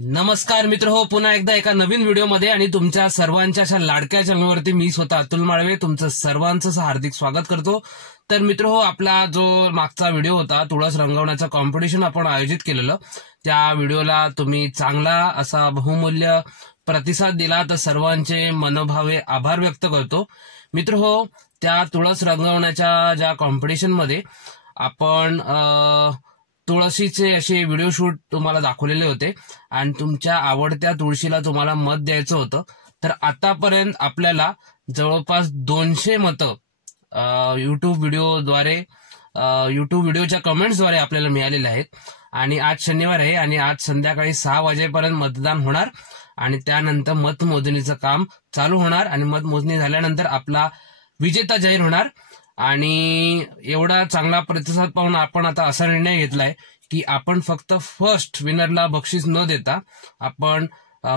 नमस्कार मित्र हो, पुन्हा एकदा एका नवीन व्हिडिओमध्ये आणि तुमच्या सर्वांच्या अशा लाडक्या चॅनलवरती मी स्वतः अतुल माळवे तुमचं सर्वांचं हार्दिक स्वागत करतो। तर मित्र हो, आपला जो मागचा व्हिडिओ होता तुळस रंगवण्याचा कॉम्पिटिशन आपण आयोजित केलेलं, त्या व्हिडिओला तुम्ही चांगला असा बहुमूल्य प्रतिसाद दिला, तर सर्वांचे मनोभावे आभार व्यक्त करतो। मित्र हो, त्या तुळस रंगवण्याच्या ज्या कॉम्पिटिशन मध्ये आपण तुळशीचे असे व्हिडिओ शूट तुम्हाला दाखवलेले होते आणि तुमच्या आवडत्या तुळशीला तुम्हाला मत द्यायचं होतं। तर आतापर्यंत आपल्याला जवळपास 200 मतं युट्यूब व्हिडिओद्वारे युट्यूब व्हिडिओच्या कमेंट्सद्वारे आपल्याला मिळालेले आहेत। आणि आज शनिवार आहे आणि आज संध्याकाळी 6 वाजेपर्यंत मतदान होणार आणि त्यानंतर मतमोजणीचं काम चालू होणार आणि मतमोजणी झाल्यानंतर आपला विजेता जाहीर होणार। आणि एवढा चांगला प्रतिसाद पाहून आपण आता असा निर्णय घेतलाय की आपण फक्त फर्स्ट विनरला बक्षीस न देता आपण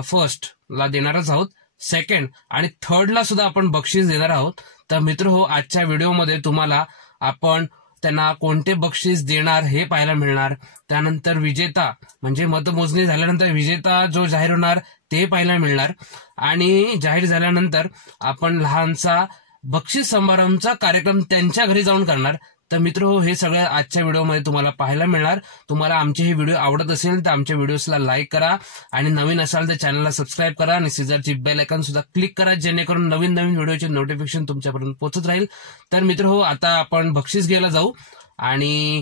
फर्स्टला देणारच आहोत, सेकंड आणि थर्डला सुद्धा आपण बक्षीस देणार आहोत। तर मित्र हो, आजच्या व्हिडिओमध्ये तुम्हाला आपण त्यांना कोणते बक्षीस देणार हे पाहायला मिळणार। त्यानंतर विजेता म्हणजे मतमोजणी झाल्यानंतर विजेता जो जाहीर होणार ते पाहायला मिळणार आणि जाहीर झाल्यानंतर आपण लहानसा बक्षीस समारंभाचा कार्यक्रम त्यांच्या घरी जाऊन करणार। तर मित्र हो, हे सगळं आजच्या व्हिडिओमध्ये तुम्हाला पाहायला मिळणार। तुम्हाला आमचे हे व्हिडिओ आवडत असेल तर आमच्या व्हिडिओसला लाईक करा आणि नवीन असाल तर चॅनलला सबस्क्राईब करा आणि शेजारची बेल आयकॉन सुद्धा क्लिक करा, जेणेकरून नवीन नवीन व्हिडिओचे नोटिफिकेशन तुमच्यापर्यंत पोहोचत राहील। तर मित्र हो, आता आपण बक्षीस घ्यायला जाऊ आणि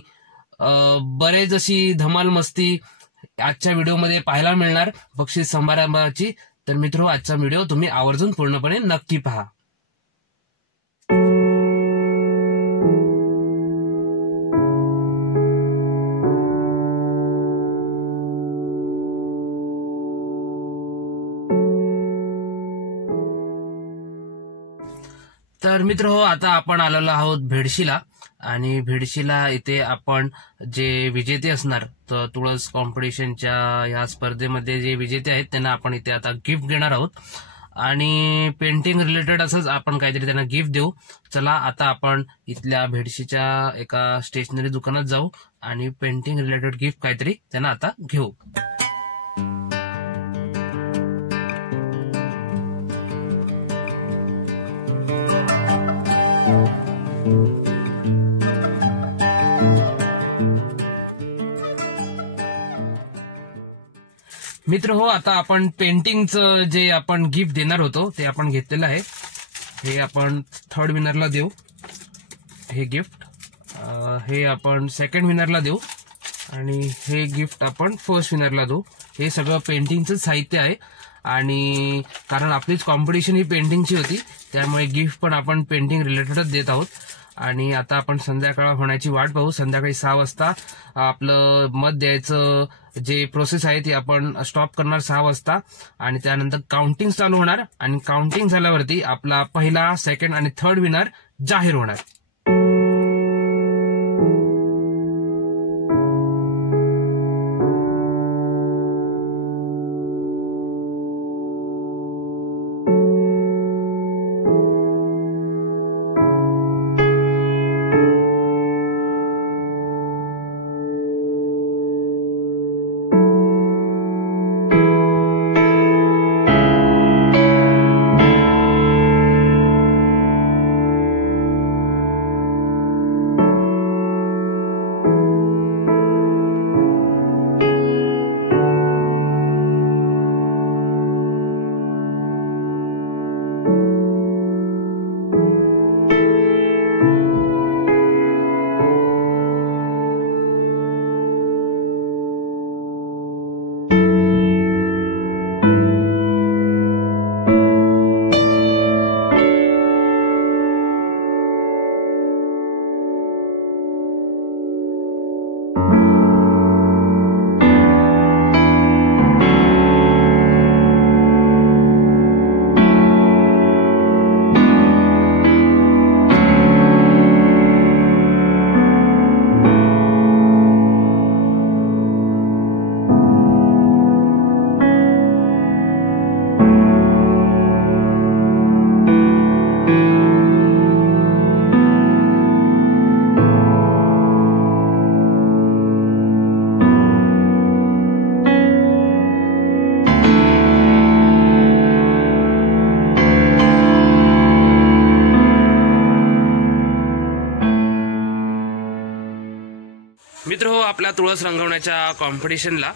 बरेच अशी धमाल मस्ती आजच्या व्हिडिओमध्ये पाहायला मिळणार बक्षीस समारंभाची। तर मित्र हो, आजचा व्हिडिओ तुम्ही आवर्जून पूर्णपणे नक्की पहा। तर मित्र हो, आता आपण आलेलो आहोत भेडशीला आणि भेडशीला इथे आपण जे विजेते असणार तर तुळस कॉम्पिटिशनच्या ह्या स्पर्धेमध्ये जे विजेते आहेत त्यांना आपण इथे आता गिफ्ट देणार आहोत आणि पेंटिंग रिलेटेड असंच आपण काहीतरी त्यांना गिफ्ट देऊ। चला आता आपण इथल्या भेडशीच्या एका स्टेशनरी दुकानात जाऊ आणि पेंटिंग रिलेटेड गिफ्ट काहीतरी त्यांना आता घेऊ। मित्र हो, आता आपण पेंटिंगचं जे आपण गिफ्ट देणार होतो ते आपण घेतलेलं आहे। हे आपण थर्ड विनरला देऊ हे गिफ्ट, हे आपण सेकंड विनरला देऊ आणि हे गिफ्ट आपण फर्स्ट विनरला देऊ। हे सगळं पेंटिंगचं साहित्य आहे आणि कारण आपलीच कॉम्पिटिशन ही पेंटिंगची होती त्यामुळे गिफ्ट पण आपण पेंटिंग रिलेटेडच देत आहोत। आणि आता आपण संध्याकाळ होण्याची वाट पाहू। संध्याकाळी 6 वाजता आपलं मत द्यायचं जे प्रोसेस आहे ती आपण स्टॉप करणार 6 वाजता आणि त्यानंतर काउंटिंग चालू होणार आणि काउंटिंग झाल्यावरती आपला पहिला, सेकंड आणि थर्ड विनर जाहीर होणार। मित्र आपल्या तुळस रंगवण्याच्या कॉम्पिटिशनला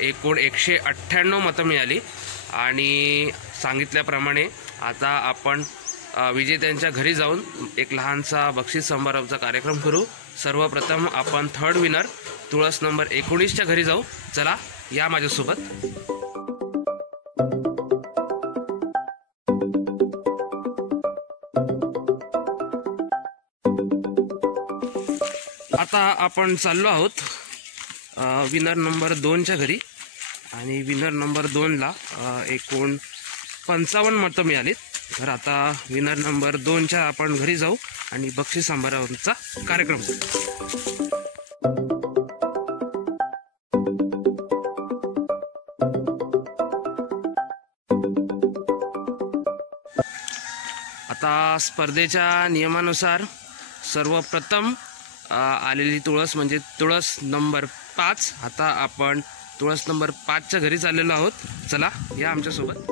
एकूण 198 मतं मिळाली आणि सांगितल्याप्रमाणे आता आपण विजेत्यांच्या घरी जाऊन एक लहानसा बक्षीस समारंभाचा कार्यक्रम करू। सर्वप्रथम आपण थर्ड विनर तुळस नंबर 19च्या घरी जाऊ। चला या माझ्यासोबत। आता आपण चाललो आहोत विनर नंबर 2च्या घरी आणि विनर नंबर 2ला एकूण 55 मतं मिळालीत। तर आता विनर नंबर 2च्या आपण घरी जाऊ आणि बक्षीस समारंभाचा कार्यक्रम करू। आता स्पर्धेच्या नियमानुसार सर्वप्रथम आलेली तुळस म्हणजे तुळस नंबर 5। आता आपण तुळस नंबर 5च्या घरी चाललेलो आहोत। चला या आमच्यासोबत।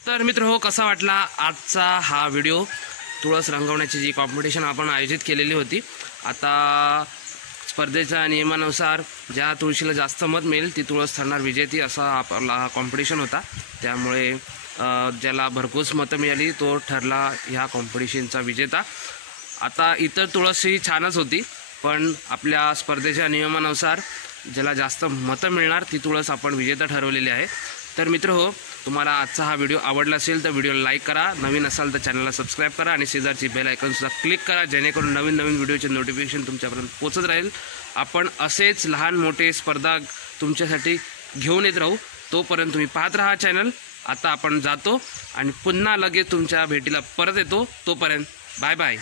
तर मित्र कसा वाटला आजचा हा व्हिडिओ? तुळस रंगवण्याची जी कॉम्पिटिशन आपण आयोजित केलेली होती, आता स्पर्धेच्या नियमानुसार ज्या तुळशीला जास्त मत मिळेल ती तुळस ठरणार विजेती असा आपला हा कॉम्पिटिशन होता। त्यामुळे ज्याला भरघोस मतं मिळाली तो ठरला ह्या कॉम्पिटिशनचा विजेता। आता इतर तुळस ही छानच होती, पण आपल्या स्पर्धेच्या नियमानुसार ज्याला जास्त मतं मिळणार ती तुळस आपण विजेता ठरवलेली आहे। तर मित्र तुम्हाला आजचा हा व्हिडिओ आवडला असेल तर व्हिडिओला लाईक करा, नवीन असाल तर चॅनलला सबस्क्राईब करा आणि शेजारची बेल आयकॉनसुद्धा क्लिक करा, जेणेकरून नवीन नवीन व्हिडिओचे नोटिफिकेशन तुमच्यापर्यंत पोहोचत राहील। आपण असेच लहान मोठे स्पर्धा तुमच्यासाठी घेऊन येत राहू। तोपर्यंत तुम्ही पाहत राहा चॅनल। आता आपण जातो आणि पुन्हा लगेच तुमच्या भेटीला परत येतो। तोपर्यंत बाय बाय।